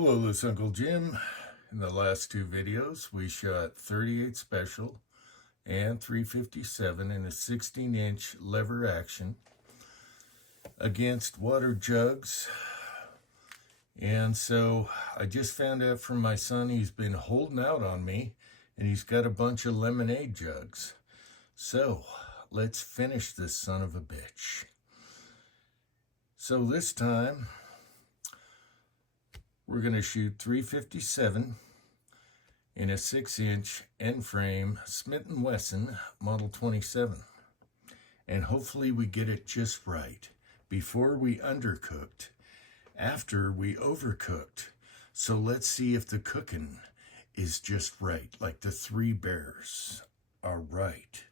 Hello, this is Uncle Jim. In the last two videos, we shot 38 special and 357 in a 16-inch lever action against water jugs. And so I just found out from my son he's been holding out on me, and he's got a bunch of lemonade jugs. So let's finish this son of a bitch. So this time, we're going to shoot 357 in a 6-inch N-frame Smith & Wesson Model 27. And hopefully we get it just right before we undercooked, after we overcooked. So let's see if the cooking is just right, like the Three Bears are right.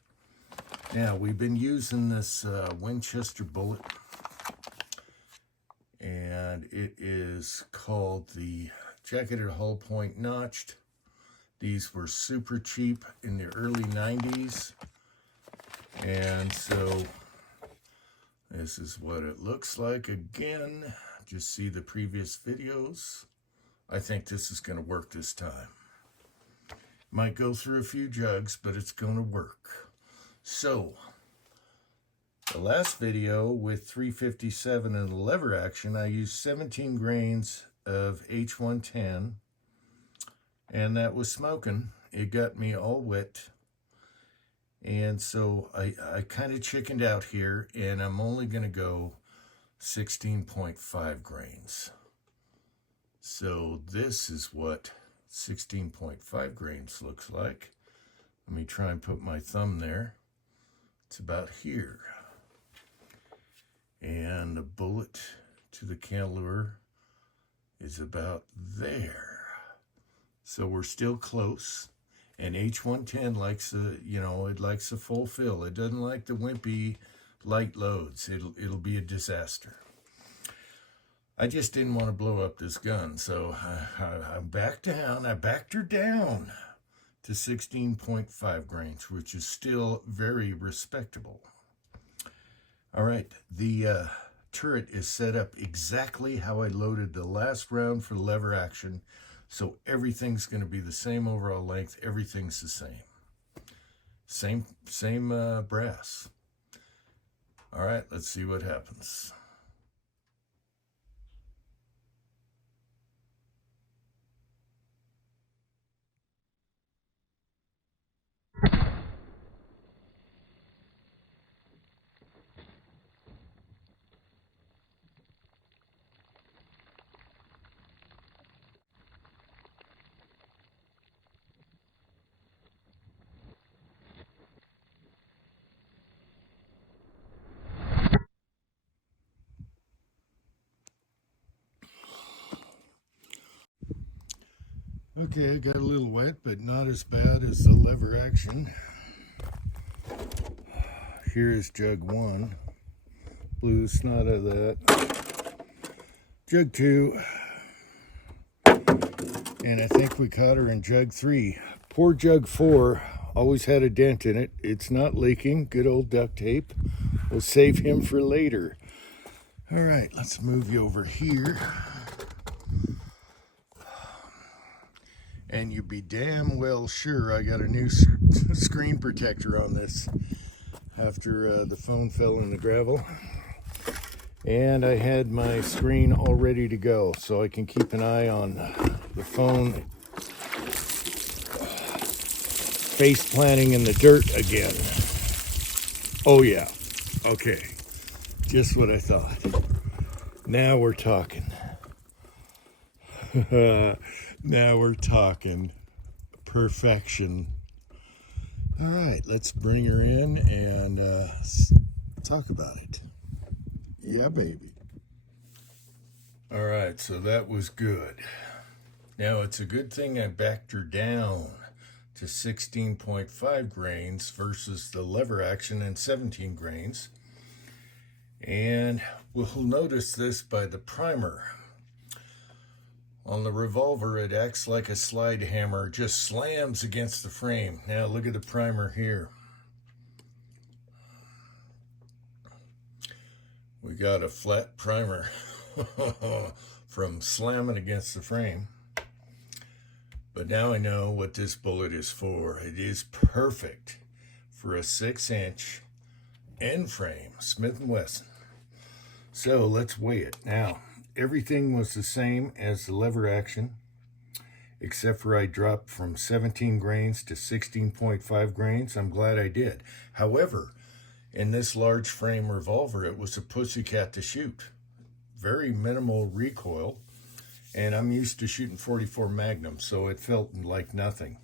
Now, we've been using this Winchester bullet, and it is called the Jacketed Hull Point Notched. These were super cheap in the early 90s, and so this is what it looks like. Again, just see the previous videos. I think this is going to work this time. Might go through a few jugs, but it's going to work. So the last video with 357 and the lever action, I used 17 grains of H110, and that was smoking. It got me all wet, and so I kind of chickened out here, and I'm only going to go 16.5 grains. So this is what 16.5 grains looks like. Let me try and put my thumb there. It's about here. And the bullet to the cantilever is about there. So we're still close. And H110 likes it likes a full fill. It doesn't like the wimpy light loads. It'll be a disaster. I just didn't want to blow up this gun, so I backed down. I backed her down to 16.5 grains, which is still very respectable. All right, the turret is set up exactly how I loaded the last round for the lever action, so everything's going to be the same overall length. Everything's the same. Same brass. All right, let's see what happens. Okay, I got a little wet, but not as bad as the lever action. Here is jug 1. Blew the snot out of that. Jug 2. And I think we caught her in jug 3. Poor jug 4 always had a dent in it. It's not leaking. Good old duct tape. We'll save him for later. All right, let's move you over here. And you be damn well sure I got a new screen protector on this after the phone fell in the gravel. And I had my screen all ready to go, so I can keep an eye on the phone face planting in the dirt again. Oh yeah, okay, just what I thought. Now we're talking. Now we're talking perfection. All right, let's bring her in and talk about it. Yeah, baby. All right, so that was good. Now, it's a good thing I backed her down to 16.5 grains versus the lever action and 17 grains. And we'll notice this by the primer. On the revolver, it acts like a slide hammer, just slams against the frame. Now look at the primer here. We got a flat primer. from slamming against the frame. But now I know what this bullet is for. It is perfect for a 6-inch end frame Smith & Wesson. So let's weigh it. Now, everything was the same as the lever action, except for I dropped from 17 grains to 16.5 grains. I'm glad I did. However, in this large frame revolver, it was a pussycat to shoot. Very minimal recoil, and I'm used to shooting 44 Magnum, so it felt like nothing.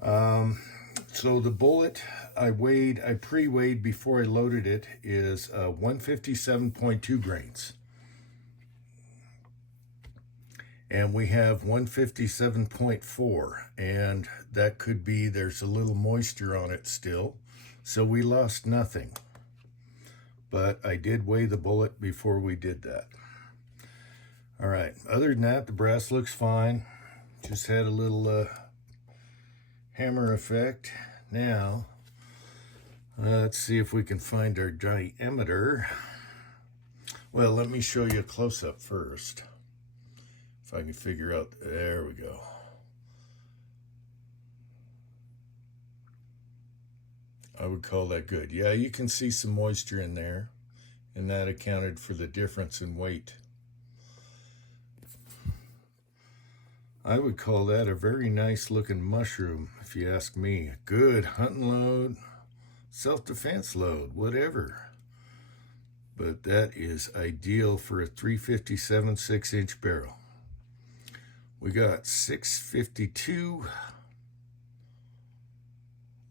So the bullet I pre-weighed before I loaded it is 157.2 grains. And we have 157.4, and that could be there's a little moisture on it still, so we lost nothing. But I did weigh the bullet before we did that. All right, other than that, the brass looks fine. Just had a little hammer effect. Now, let's see if we can find our diameter. Well, let me show you a close-up first. If I can figure out, there we go. I would call that good. Yeah, you can see some moisture in there, and that accounted for the difference in weight. I would call that a very nice looking mushroom, if you ask me. Good hunting load, self-defense load, whatever. But that is ideal for a 357 6-inch barrel. We got 652,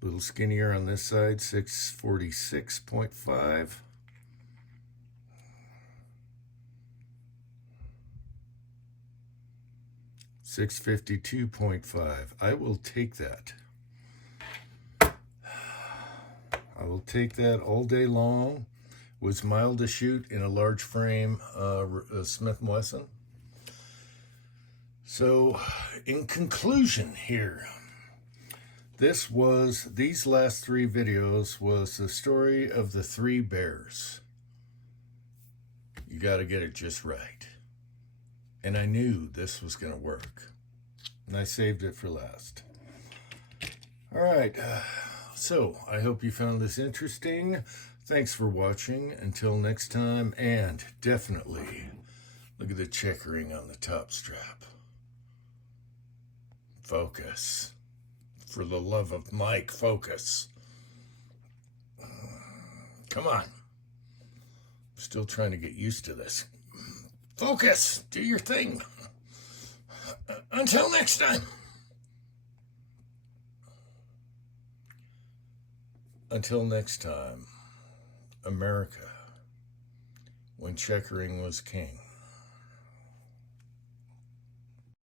a little skinnier on this side, 646.5. $652.5. I will take that. I will take that all day long. Was mild to shoot in a large frame Smith & Wesson. So, in conclusion here, these last 3 videos was the story of the 3 bears. You got to get it just right. And I knew this was going to work. And I saved it for last. All right. So, I hope you found this interesting. Thanks for watching. Until next time, and definitely look at the checkering on the top strap. Focus. For the love of Mike, focus. Come on. I'm still trying to get used to this. Focus. Do your thing. Until next time. Until next time, America, when checkering was king.